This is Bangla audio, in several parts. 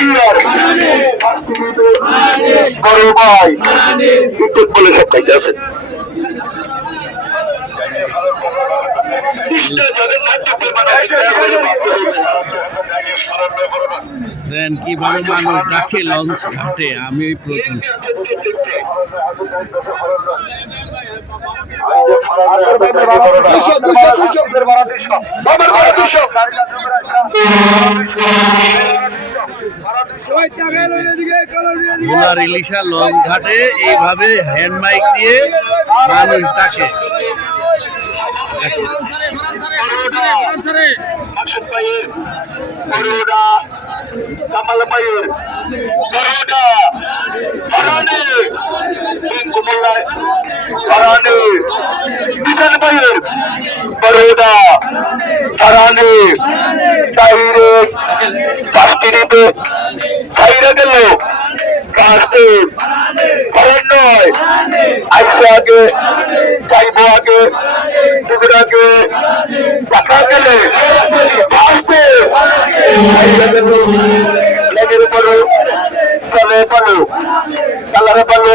ব্রিগেডিয়ার রাষ্ট্রপতিদের বড় ভাই বিদ্যুৎ বলে সব কাজে আছেন কৃষ্ণ জগন্নাথ ঠাকুর দেন কীভাবে মানুষ ডাকে লঞ্চ ঘাটে আমি ওই প্রথম। ভোলার ইলিশা লঞ্চ ঘাটে এইভাবে হ্যান্ড মাইক দিয়ে মানুষ ডাকে। মাসুদ ভাইয়ের বড়োডা কামাল ভাইয়ের বড়োডা হরানে কুমল্লায় হরানে বিধান ভাইয়ের বড়োডা হরানে তাহিরে শাস্তিরিতে কাস্তে হরণ নয় আইসে আগে, যাইব আগে দুদিন আগে। দেখা গেলে গেল লেগের পড়ো চলে পালো কালারে পালো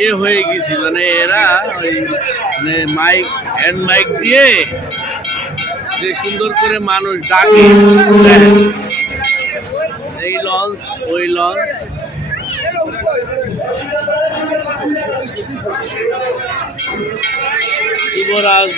ইয়ে হয়ে গেছি মানে এরা ওই মানে মাইক হ্যান্ড মাইক দিয়ে যে সুন্দর করে মানুষ ডাকে। এই লঞ্চ ওই লঞ্চ যুবরাজ।